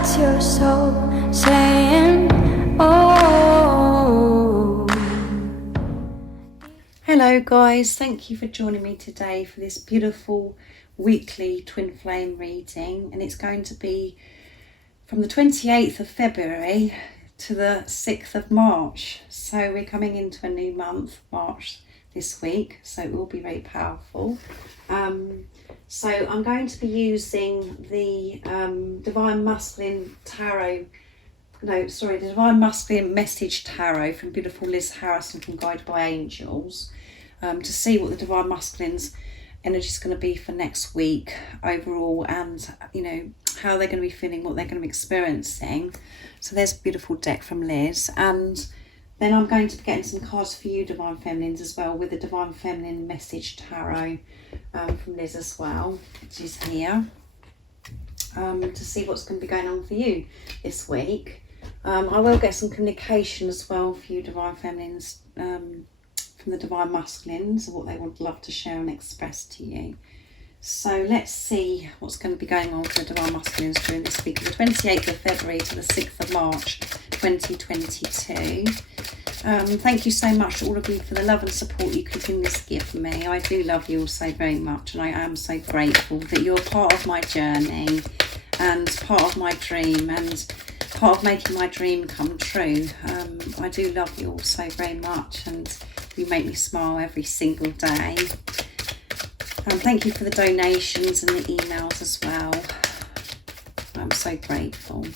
What's your soul saying? Oh. Hello guys, thank you for joining me today for this beautiful weekly twin flame reading, and it's going to be from the 28th of February to the 6th of March. So we're coming into a new month, March, this week, so it will be very powerful. So I'm going to be using the Divine Masculine Tarot, the Divine Masculine Message Tarot from beautiful Liz Harrison from Guided by Angels, to see what the Divine Masculine's energy is going to be for next week overall, and how they're going to be feeling, what they're going to be experiencing. So there's a beautiful deck from Liz, and then I'm going to be getting some cards for you Divine Feminines as well, with the Divine Feminine Message Tarot from Liz as well, which is here, to see what's going to be going on for you this week. I will get some communication as well for you Divine Feminines from the Divine Masculines, what they would love to share and express to you. So let's see what's going to be going on for the Divine Masculines during this week, the 28th of February to the 6th of March 2022. Thank you so much to all of you for the love and support you continue to give me. I do love you all so very much, and I am so grateful that you're part of my journey and part of my dream and part of making my dream come true. I do love you all so very much, and you make me smile every single day. Thank you for the donations and the emails as well. I'm so grateful.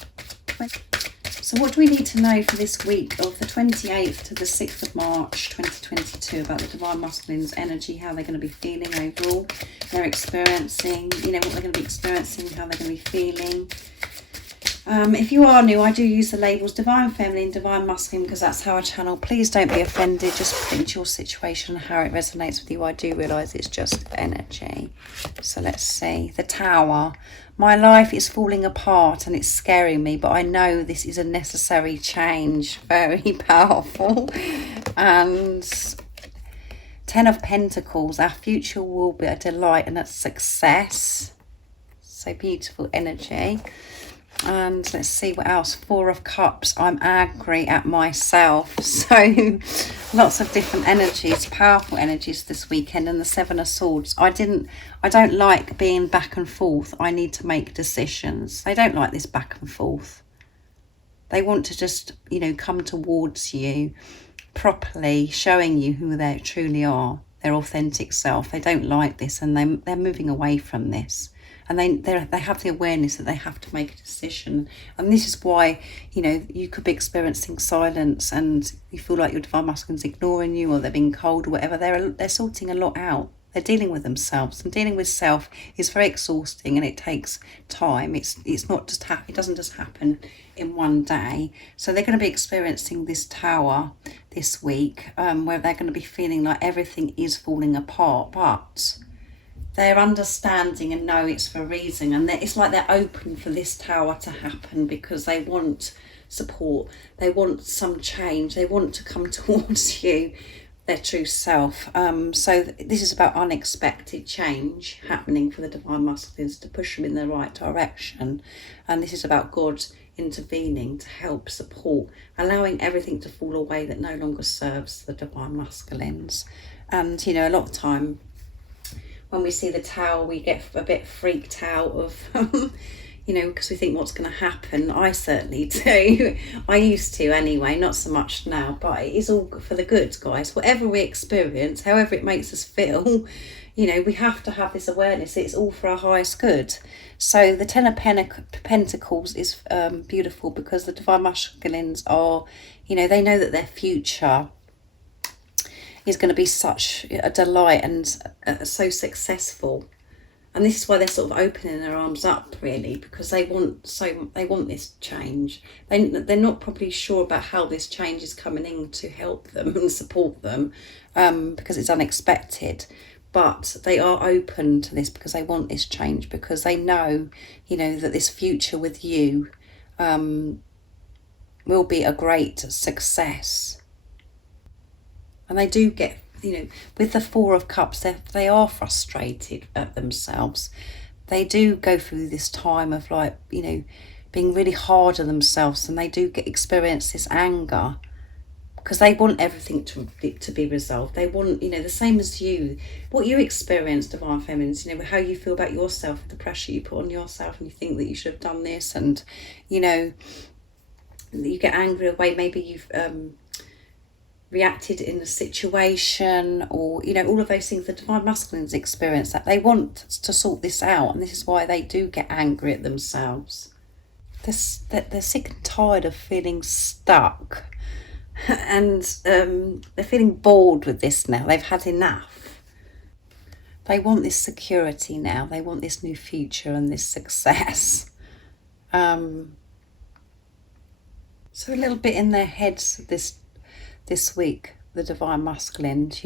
So what do we need to know for this week of the 28th to the 6th of March 2022 about the Divine Masculine's energy, how they're going to be feeling overall, they're experiencing, what they're going to be experiencing, how they're going to be feeling. If you are new, I do use the labels Divine Feminine, Divine Masculine, because that's how I channel. Please don't be offended, just put into your situation how it resonates with you. I do realise it's just energy. So let's see. The Tower. My life is falling apart and it's scaring me, but I know this is a necessary change. Very powerful. And 10 of Pentacles. Our future will be a delight and a success. So beautiful energy. And let's see what else. 4 of Cups. I'm angry at myself. So lots of different energies, powerful energies this weekend. And the 7 of Swords. I don't like being back and forth. I need to make decisions. They don't like this back and forth. They want to just, come towards you properly, showing you who they truly are, their authentic self. They don't like this, and they're moving away from this. And they have the awareness that they have to make a decision. And this is why, you could be experiencing silence and you feel like your Divine Masculine's ignoring you, or they're being cold or whatever. They're sorting a lot out. They're dealing with themselves. And dealing with self is very exhausting, and it takes time. It's not just it doesn't just happen in one day. So they're going to be experiencing this Tower this week, where they're going to be feeling like everything is falling apart, but they're understanding and know it's for a reason, and it's like they're open for this Tower to happen because they want support, they want some change, they want to come towards you, their true self. So this is about unexpected change happening for the Divine Masculines to push them in the right direction, and this is about God intervening to help support, allowing everything to fall away that no longer serves the Divine Masculines. And a lot of time when we see the Tower, we get a bit freaked out of, because we think what's going to happen. I certainly do. I used to anyway, not so much now, but it is all for the good, guys. Whatever we experience, however it makes us feel, we have to have this awareness. It's all for our highest good. So the 10 of Pentacles is beautiful because the Divine Masculines are, they know that their future is going to be such a delight and so successful, and this is why they're sort of opening their arms up, really, because they want this change. They're not probably sure about how this change is coming in to help them and support them, because it's unexpected, but they are open to this because they want this change, because they know that this future with you will be a great success. And they do get, with the 4 of Cups, they are frustrated at themselves. They do go through this time of being really hard on themselves, and they do experience this anger because they want everything to be resolved. They want, the same as you, what you experience, Divine Feminines, how you feel about yourself, the pressure you put on yourself, and you think that you should have done this, and, you get angry away, maybe you've reacted in a situation, or, all of those things. The Divine Masculines experience that. They want to sort this out, and this is why they do get angry at themselves. They're sick and tired of feeling stuck, and they're feeling bored with this now. They've had enough. They want this security now. They want this new future and this success. So a little bit in their heads this week, the Divine Masculines,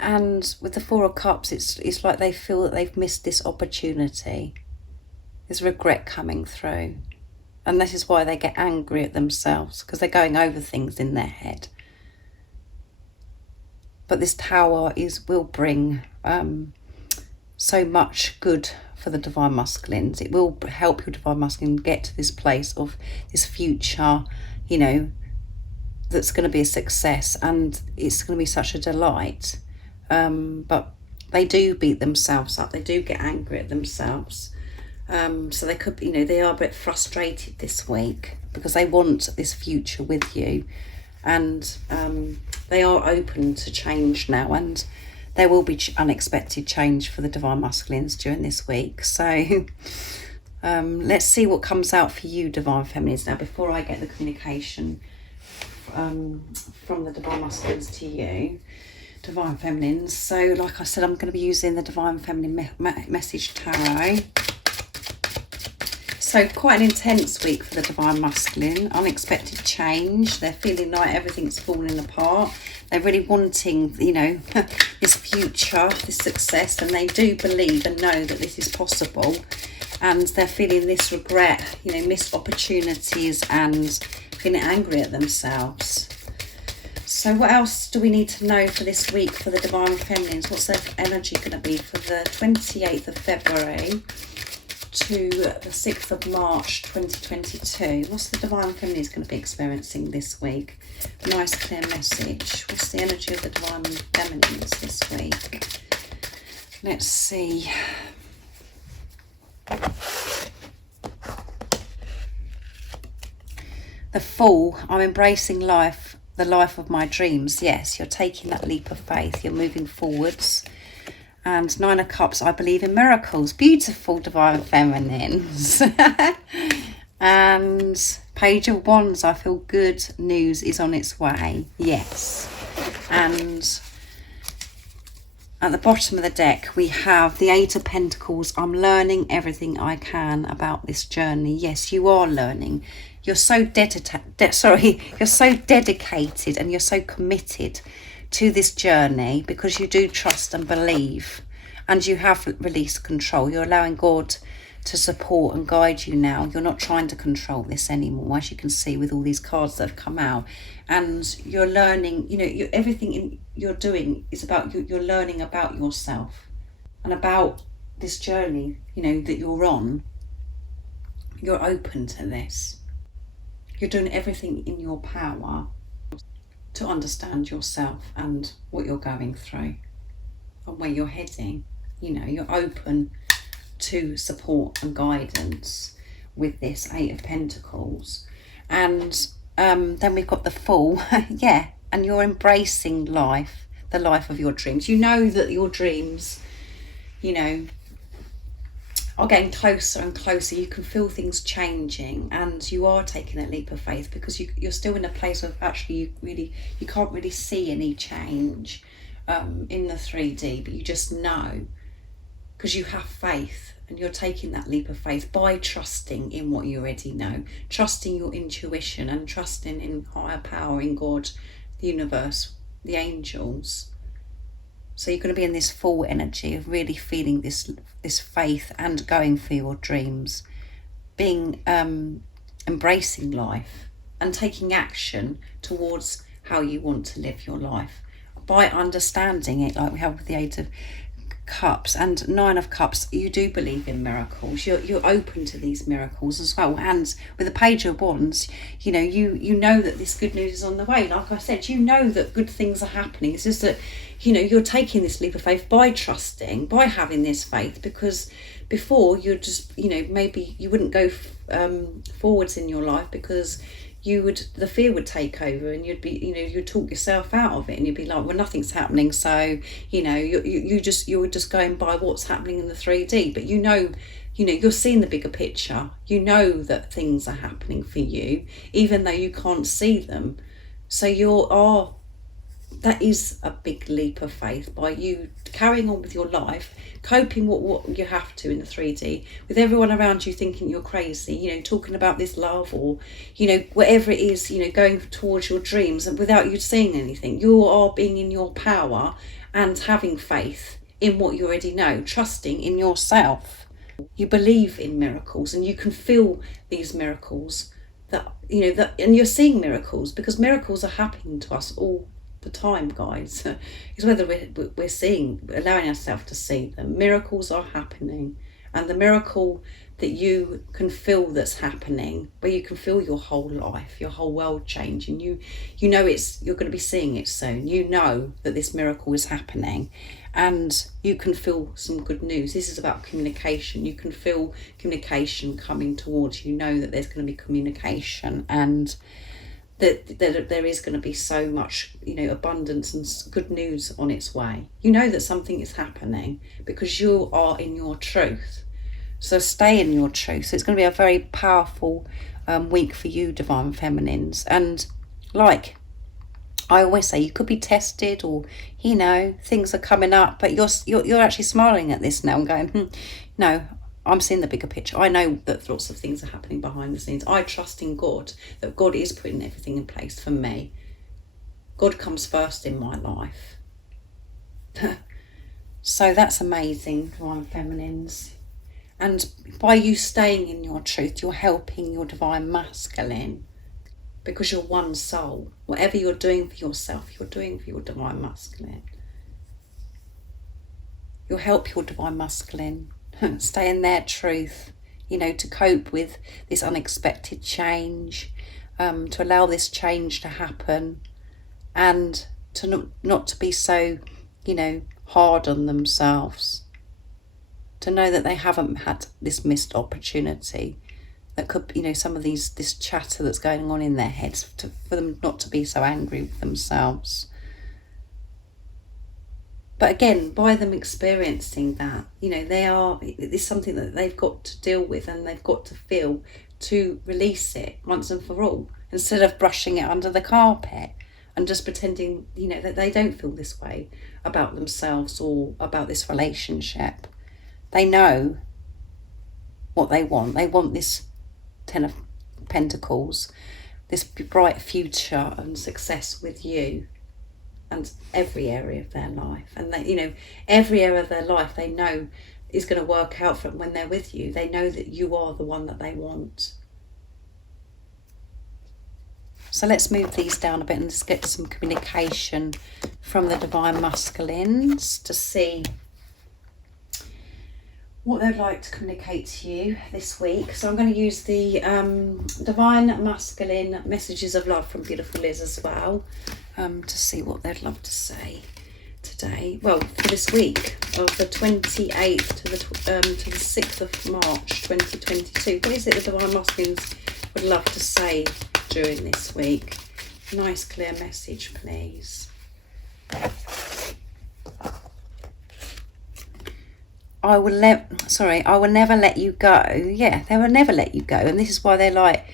and with the Four of Cups, it's like they feel that they've missed this opportunity. There's regret coming through, and this is why they get angry at themselves, because they're going over things in their head. But this Tower will bring so much good for the Divine Masculines. It will help your Divine Masculine get to this place of this future, that's going to be a success, and it's going to be such a delight. But they do beat themselves up. They do get angry at themselves. So they could, they are a bit frustrated this week because they want this future with you, and they are open to change now, and there will be unexpected change for the Divine Masculines during this week. So let's see what comes out for you, Divine Feminines, now, before I get the communication from the Divine Masculines to you, Divine Feminines. So like I said, I'm going to be using the Divine Feminine Message Tarot. So quite an intense week for the Divine Masculine. Unexpected change. They're feeling like everything's falling apart. They're really wanting, this future, this success, and they do believe and know that this is possible. And they're feeling this regret, missed opportunities, and feeling angry at themselves. So what else do we need to know for this week for the Divine Feminines? What's their energy going to be for the 28th of February to the 6th of March 2022? What's the Divine Feminines going to be experiencing this week? Nice clear message. What's the energy of the Divine Feminines this week? Let's see. The Fool. I'm embracing life, the life of my dreams. Yes, you're taking that leap of faith. You're moving forwards. And Nine of Cups, I believe in miracles. Beautiful, Divine Feminines. And Page of Wands, I feel good news is on its way. Yes. And at the bottom of the deck, we have the Eight of Pentacles. I'm learning everything I can about this journey. Yes, you are learning. You're so you're so dedicated, and you're so committed to this journey because you do trust and believe, and you have released control. You're allowing God to support and guide you now. You're not trying to control this anymore, as you can see with all these cards that have come out. And you're learning, everything you're doing is about you're learning about yourself and about this journey, that you're on. You're open to this. You're doing everything in your power to understand yourself and what you're going through and where you're heading. You're open to support and guidance with this Eight of Pentacles. And then we've got the Fool. Yeah, and you're embracing life, the life of your dreams. You know that your dreams, are getting closer and closer. You can feel things changing, and you are taking a leap of faith because you're still in a place of actually you can't really see any change in the 3D, but you just know because you have faith, and you're taking that leap of faith by trusting in what you already know, trusting your intuition, and trusting in higher power, in God, the universe, the angels. So you're going to be in this full energy of really feeling this faith and going for your dreams, being embracing life and taking action towards how you want to live your life by understanding it, like we have with the Eight of Cups and Nine of Cups, you do believe in miracles. You're open to these miracles as well. And with the Page of Wands, you know, you know that this good news is on the way. Like I said, you know that good things are happening. It's just that, you know, you're taking this leap of faith by trusting, by having this faith, because before you're just, you know, maybe you wouldn't go forwards in your life because the fear would take over, and you'd be, you know, you'd talk yourself out of it, and you'd be like, well, nothing's happening, so, you know, you're just going by what's happening in the 3D. But you know, you're seeing the bigger picture. You know that things are happening for you, even though you can't see them. So that is a big leap of faith, by you carrying on with your life, coping what you have to in the 3D, with everyone around you thinking you're crazy, you know, talking about this love, or, you know, whatever it is, you know, going towards your dreams, and without you seeing anything. You are being in your power and having faith in what you already know, trusting in yourself. You believe in miracles, and you can feel these miracles, that, you know, that, and you're seeing miracles, because miracles are happening to us all the time, guys. It's whether we're seeing, allowing ourselves to see them. Miracles are happening, and the miracle that you can feel that's happening, where you can feel your whole life, your whole world changing, you know you're going to be seeing it soon. You know that this miracle is happening, and you can feel some good news. This is about communication. You can feel communication coming towards you. You know that there's going to be communication, and that there is going to be so much, you know, abundance and good news on its way. You know that something is happening because you are in your truth. So stay in your truth. So it's going to be a very powerful week for you, Divine Feminines. And like I always say, you could be tested, or, you know, things are coming up, but you're actually smiling at this now and going, no, I'm seeing the bigger picture. I know that lots of things are happening behind the scenes. I trust in God, that God is putting everything in place for me. God comes first in my life. So that's amazing, Divine Feminines. And by you staying in your truth, you're helping your Divine Masculine, because you're one soul. Whatever you're doing for yourself, you're doing for your Divine Masculine. You'll help your Divine Masculine stay in their truth, you know, to cope with this unexpected change, to allow this change to happen, and to not to be so, you know, hard on themselves, to know that they haven't had this missed opportunity, that could, you know, some of this chatter that's going on in their heads, for them not to be so angry with themselves. But again, by them experiencing that, you know, it's something that they've got to deal with, and they've got to feel, to release it once and for all, instead of brushing it under the carpet and just pretending, you know, that they don't feel this way about themselves or about this relationship. They know what they want. They want this 10 of Pentacles, this bright future and success with you, and every area of their life. And they, you know, every area of their life they know is going to work out for them when they're with you. They know that you are the one that they want. So let's move these down a bit and let's get some communication from the Divine Masculines to see what they'd like to communicate to you this week. So I'm going to use the Divine Masculine Messages of Love from Beautiful Liz as well, to see what they'd love to say today. Well, for this week of the 28th to the 6th of March 2022. What is it the Divine Masculines would love to say during this week? Nice clear message, please. I will never let you go. Yeah, they will never let you go. And this is why they're like,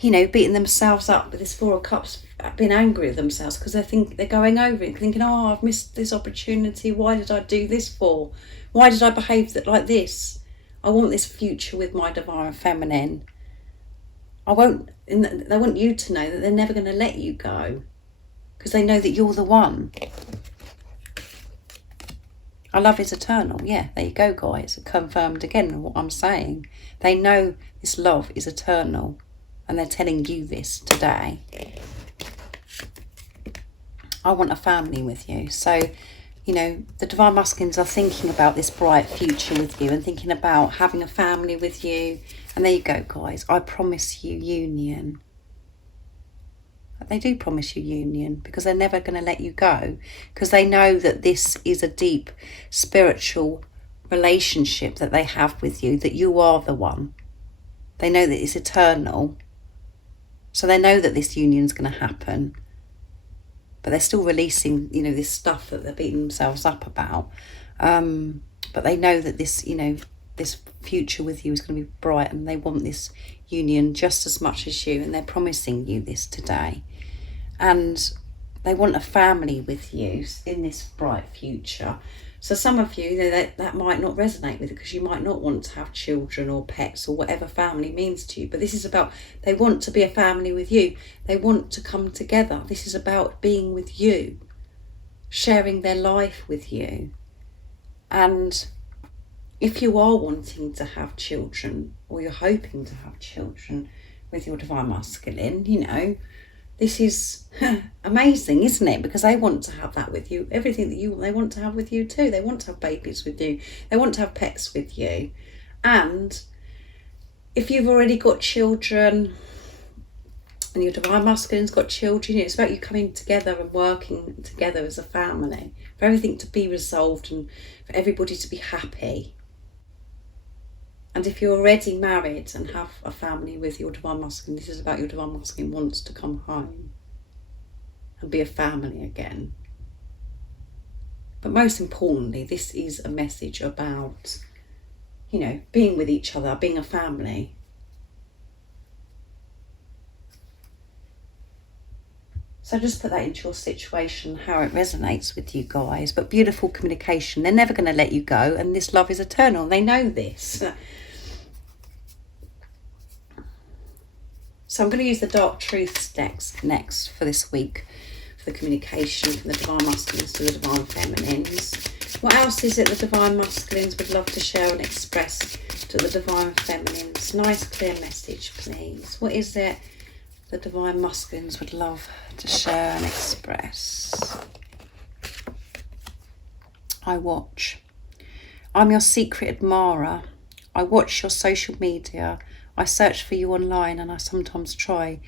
you know, beating themselves up with this Four of Cups, being angry with themselves, because they're going over it, thinking, oh, I've missed this opportunity. Why did I do this for? Why did I behave like this? I want this future with my Divine Feminine. They want you to know that they're never going to let you go, because they know that you're the one. Our love is eternal. Yeah, there you go, guys. Confirmed again what I'm saying. They know this love is eternal, and they're telling you this today. I want a family with you. So, you know, the Divine Masculines are thinking about this bright future with you and thinking about having a family with you. And there you go, guys. I promise you union. They do promise you union because they're never going to let you go, because they know that this is a deep spiritual relationship that they have with you, that you are the one. They know that it's eternal. So they know that this union is going to happen. But they're still releasing, you know, this stuff that they're beating themselves up about. But they know that this, you know, this future with you is going to be bright, and they want this union just as much as you, and they're promising you this today. And they want a family with you in this bright future. So some of you, that might not resonate with it, because you might not want to have children or pets or whatever family means to you. But this is about, they want to be a family with you. They want to come together. This is about being with you, sharing their life with you. And if you are wanting to have children, or you're hoping to have children with your Divine Masculine, you know, this is amazing, isn't it? Because they want to have that with you. Everything that you want, they want to have with you too. They want to have babies with you. They want to have pets with you. And if you've already got children and your Divine Masculine's got children, you know, it's about you coming together and working together as a family, for everything to be resolved and for everybody to be happy. And if you're already married and have a family with your Divine Masculine, this is about your Divine Masculine wants to come home and be a family again. But most importantly, this is a message about, you know, being with each other, being a family. So just put that into your situation, how it resonates with you guys. But beautiful communication. They're never going to let you go, and this love is eternal. They know this. So I'm going to use the Dark Truths decks next for this week, for the communication from the Divine Masculines to the Divine Feminines. What else is it the Divine Masculines would love to share and express to the Divine Feminines? Nice clear message, please. What is it the Divine Masculines would love to share and express? I watch. I'm your secret admirer. I watch your social media. I search for you online, and I sometimes try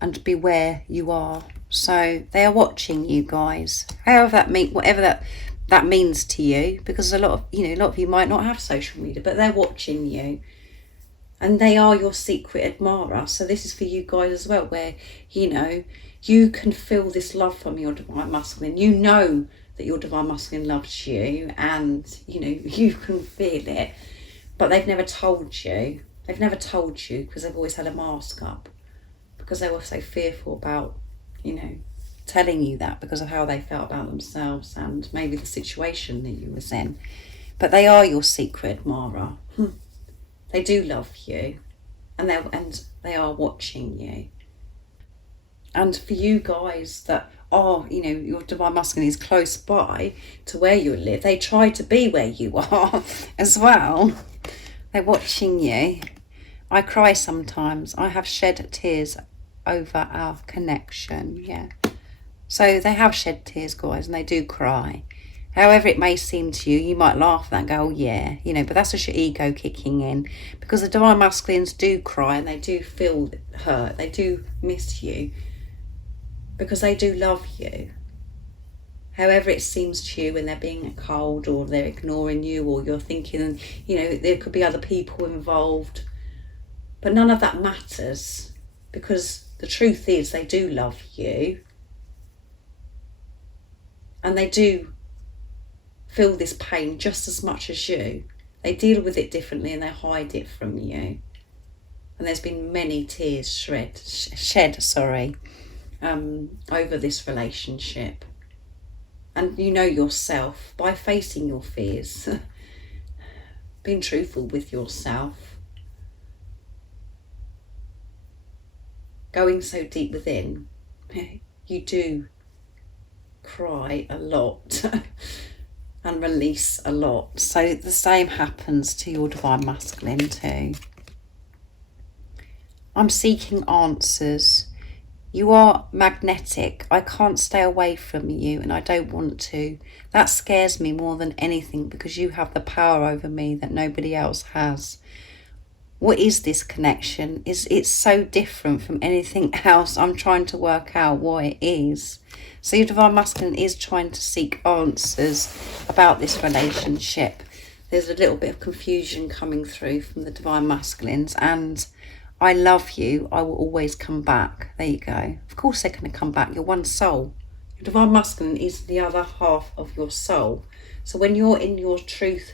and be where you are. So they are watching you guys, however that whatever that means to you, because a lot of you might not have social media, but they're watching you, and they are your secret admirer. So this is for you guys as well, where, you know, you can feel this love from your Divine Masculine. You know that your Divine Masculine loves you, and, you know, you can feel it, but they've never told you. They've never told you because they've always had a mask up, because they were so fearful about, you know, telling you that because of how they felt about themselves and maybe the situation that you was in. But they are your secret admirer. They do love you, and they are watching you. And for you guys that are, you know, your Divine Masculine is close by to where you live, they try to be where you are as well. They're watching you. I cry sometimes. I have shed tears over our connection. Yeah. So they have shed tears, guys, and they do cry. However it may seem to you, you might laugh at that and go, oh yeah, you know, but that's just your ego kicking in, because the Divine Masculines do cry and they do feel hurt. They do miss you because they do love you. However it seems to you when they're being cold, or they're ignoring you, or you're thinking, you know, there could be other people involved. But none of that matters, because the truth is they do love you, and they do feel this pain just as much as you. They deal with it differently and they hide it from you. And there's been many tears shed over this relationship. And you know yourself by facing your fears, being truthful with yourself, going so deep within, you do cry a lot and release a lot. So the same happens to your Divine Masculine too. I'm seeking answers. You are magnetic. I can't stay away from you, and I don't want to. That scares me more than anything, because you have the power over me that nobody else has. What is this connection? It's so different from anything else. I'm trying to work out what it is. So your divine masculine is trying to seek answers about this relationship. There's a little bit of confusion coming through from the divine masculines, and I love you, I will always come back. There you go. Of course they're going to come back. You're one soul. Your divine masculine is the other half of your soul. So when you're in your truth,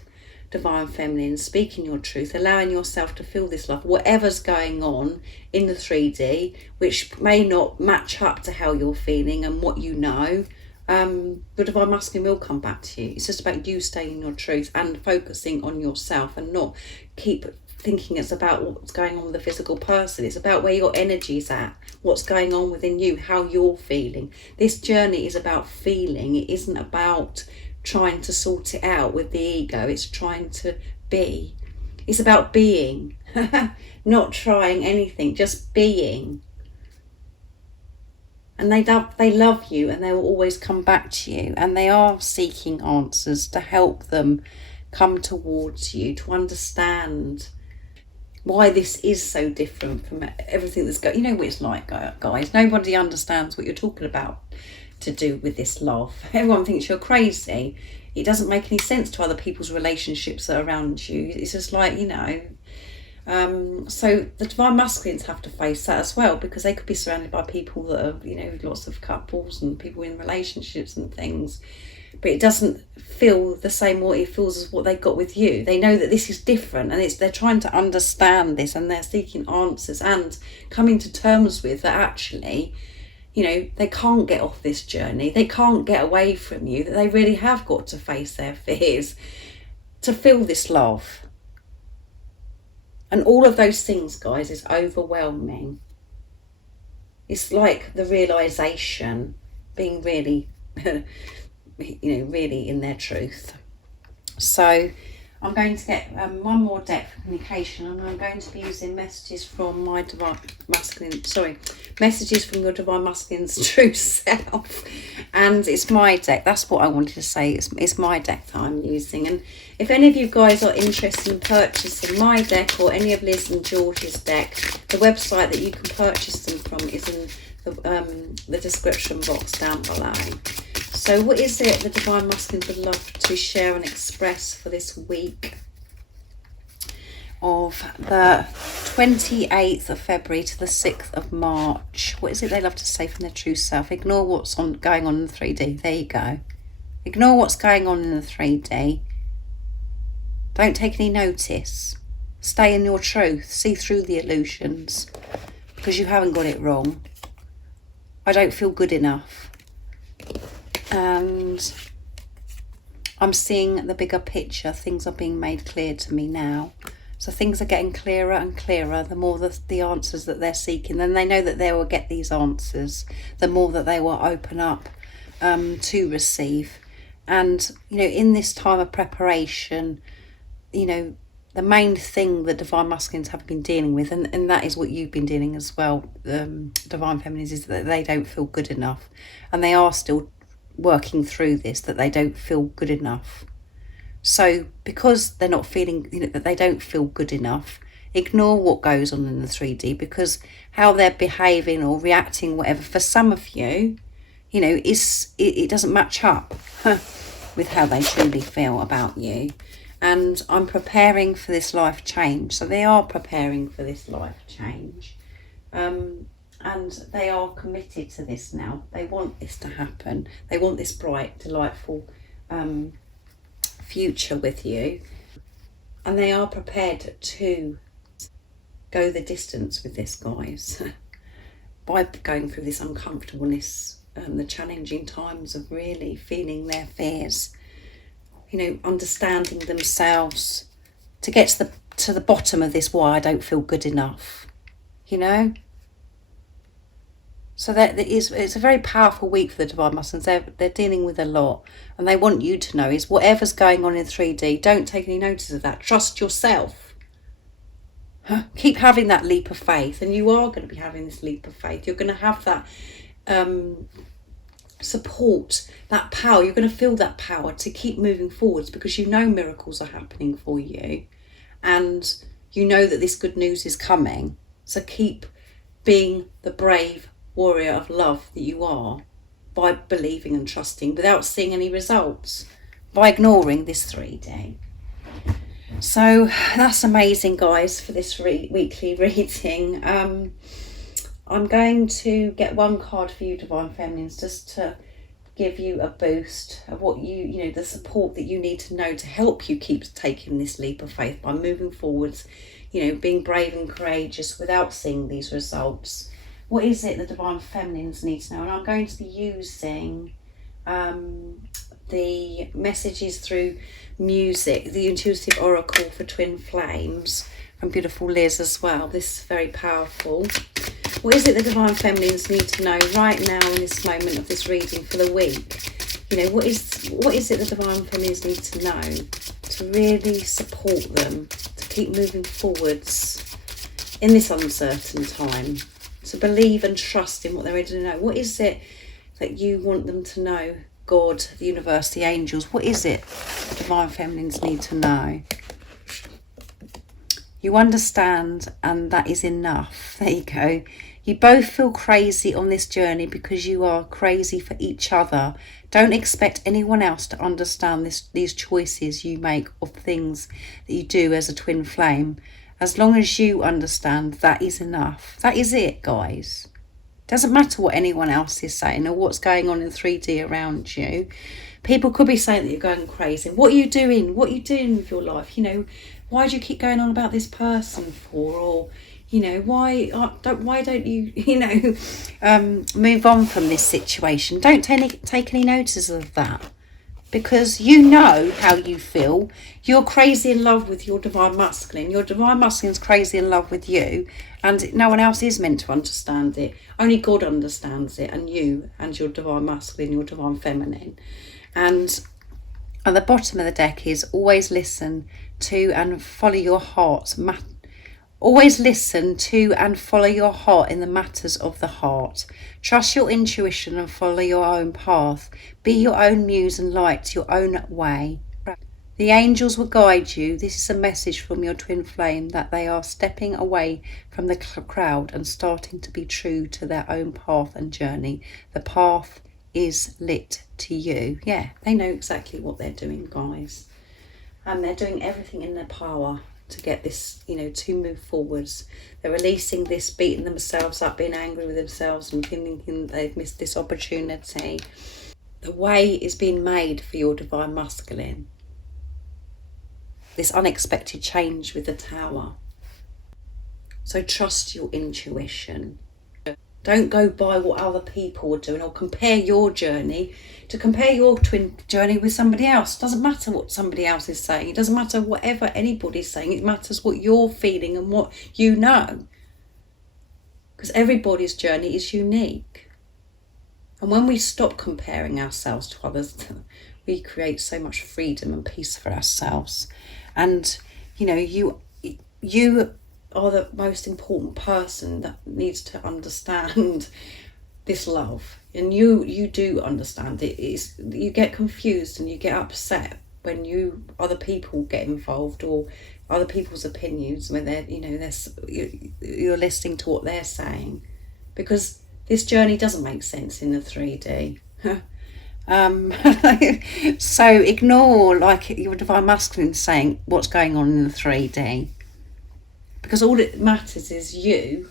divine feminine, speaking your truth, allowing yourself to feel this love, whatever's going on in the 3D, which may not match up to how you're feeling and what you know, your divine masculine will come back to you. It's just about you staying in your truth and focusing on yourself, and not keep thinking it's about what's going on with the physical person. It's about where your energy's at, what's going on within you, how you're feeling. This journey is about feeling. It isn't about trying to sort it out with the ego. It's trying to be. It's about being. Not trying anything, just being. And they love you, and they will always come back to you, and they are seeking answers to help them come towards you, to understand why this is so different from everything that's going. You know what it's like, guys. Nobody understands what you're talking about to do with this love. Everyone thinks you're crazy. It doesn't make any sense to other people's relationships that are around you. It's just like, you know. So the divine masculines have to face that as well, because they could be surrounded by people that are, you know, lots of couples and people in relationships and things. But it doesn't feel the same what it feels as what they got with you. They know that this is different, and they're trying to understand this, and they're seeking answers and coming to terms with that actually, you know, they can't get off this journey. They can't get away from you, that they really have got to face their fears to feel this love. And all of those things, guys, is overwhelming. It's like the realisation, being really you know, really in their truth. So I'm going to get one more deck for communication, and I'm going to be using messages from my divine masculine, messages from your divine masculine's true self. And it's my deck. That's what I wanted to say. It's my deck that I'm using. And if any of you guys are interested in purchasing my deck or any of Liz and George's deck, the website that you can purchase them from is in the description box down below. So what is it the divine masculine would love to share and express for this week of the 28th of February to the 6th of March? What is it they love to say from their true self? Ignore what's going on in the 3D. There you go. Ignore what's going on in the 3D. Don't take any notice. Stay in your truth. See through the illusions, because you haven't got it wrong. I don't feel good enough. And I'm seeing the bigger picture. Things are being made clear to me now. So things are getting clearer and clearer. The more the answers that they're seeking, then they know that they will get these answers. The more that they will open up to receive. And, you know, in this time of preparation, you know, the main thing that divine masculines have been dealing with, and that is what you've been dealing as well, divine feminines, is that they don't feel good enough. And they are still working through this, that they don't feel good enough. So because they're not feeling, you know, that they don't feel good enough, ignore what goes on in the 3D, because how they're behaving or reacting, whatever, for some of you, you know, it doesn't match up with how they truly feel about you. And I'm preparing for this life change. So they are preparing for this life change. And they are committed to this now. They want this to happen. They want this bright, delightful future with you. And they are prepared to go the distance with this, guys, by going through this uncomfortableness and the challenging times of really feeling their fears. You know, understanding themselves to get to the bottom of this, why I don't feel good enough, you know. So it's a very powerful week for the divine masculines. They're dealing with a lot, and they want you to know is whatever's going on in 3D, don't take any notice of that. Trust yourself. Keep having that leap of faith, and you are going to be having this leap of faith. You're going to have that support, that power. You're going to feel that power to keep moving forwards, because you know miracles are happening for you, and you know that this good news is coming. So keep being the brave warrior of love that you are, by believing and trusting without seeing any results, by ignoring this 3D. So that's amazing, guys, for this weekly reading. I'm going to get one card for you, Divine Feminines, just to give you a boost of what you know, the support that you need to know to help you keep taking this leap of faith by moving forwards, you know, being brave and courageous without seeing these results. What is it the Divine Feminines need to know? And I'm going to be using the messages through music, the Intuitive Oracle for Twin Flames from beautiful Liz as well. This is very powerful. What is it the Divine Feminines need to know right now in this moment of this reading for the week? You know, what is it the Divine Feminines need to know to really support them to keep moving forwards in this uncertain time, to believe and trust in what they're ready to know? What is it that you want them to know? God, the universe, the angels, what is it the Divine Feminines need to know? You understand, and that is enough. There you go. You both feel crazy on this journey because you are crazy for each other. Don't expect anyone else to understand these choices you make of things that you do as a twin flame. As long as you understand, that is enough. That is it, guys. Doesn't matter what anyone else is saying or what's going on in 3D around you. People could be saying that you're going crazy. What are you doing? What are you doing with your life? You know, why do you keep going on about this person for? Or, you know, why don't you, you know, move on from this situation? Don't take any notice of that, because you know how you feel. You're crazy in love with your Divine Masculine. Your Divine Masculine's crazy in love with you, and no one else is meant to understand it. Only God understands it, and you and your Divine Masculine, your Divine Feminine. And at the bottom of the deck is always listen to and follow your heart. Always listen to and follow your heart in the matters of the heart. Trust your intuition and follow your own path. Be your own muse and light your own way. The angels will guide you. This is a message from your twin flame that they are stepping away from the crowd and starting to be true to their own path and journey. The path is lit to you. Yeah, they know exactly what they're doing, guys. And they're doing everything in their power to get this, you know, to move forwards. They're releasing this, beating themselves up, being angry with themselves and thinking they've missed this opportunity. The way is being made for your Divine Masculine. This unexpected change with the Tower. So trust your intuition. Don't go by what other people are doing or compare your journey. To compare your twin journey with somebody else. Doesn't matter what somebody else is saying. It doesn't matter whatever anybody's saying. It matters what you're feeling and what you know. Because everybody's journey is unique. And when we stop comparing ourselves to others, we create so much freedom and peace for ourselves. And, you know, you are the most important person that needs to understand this love, and you do understand it. Is you get confused and you get upset when other people get involved, or other people's opinions, when they're, you know, you're listening to what they're saying, because this journey doesn't make sense in the 3D. So ignore, like, your Divine Masculine saying what's going on in the 3D, because all it matters is you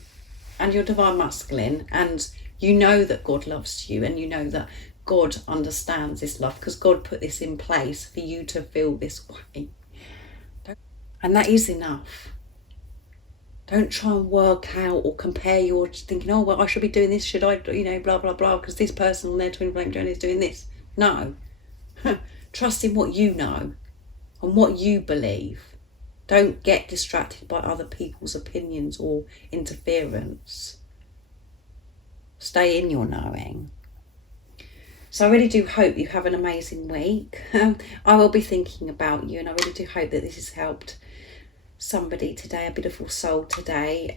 and your Divine Masculine, and you know that God loves you, and you know that God understands this love, because God put this in place for you to feel this way. And that is enough. Don't try and work out or compare your thinking, oh, well, I should be doing this, should I, you know, blah, blah, blah, because this person on their twin flame journey is doing this. No. Trust in what you know and what you believe. Don't get distracted by other people's opinions or interference. Stay in your knowing. So I really do hope you have an amazing week. I will be thinking about you, and I really do hope that this has helped somebody today, a beautiful soul today.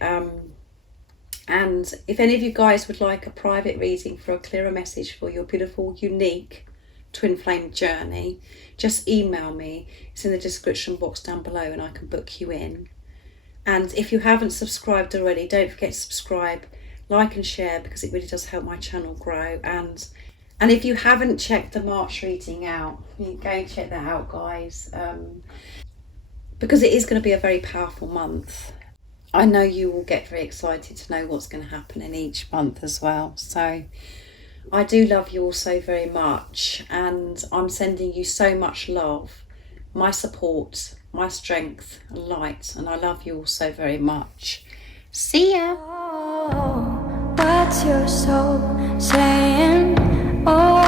And if any of you guys would like a private reading for a clearer message for your beautiful, unique twin flame journey, just email me. It's in the description box down below and I can book you in. And if you haven't subscribed already, don't forget to subscribe, like and share, because it really does help my channel grow. And if you haven't checked the March reading out, you go and check that out, guys, because it is going to be a very powerful month. I know you will get very excited to know what's going to happen in each month as well. So I do love you all so very much, and I'm sending you so much love, my support, my strength and light, and I love you all so very much. See ya. Oh, what's your soul saying? Oh.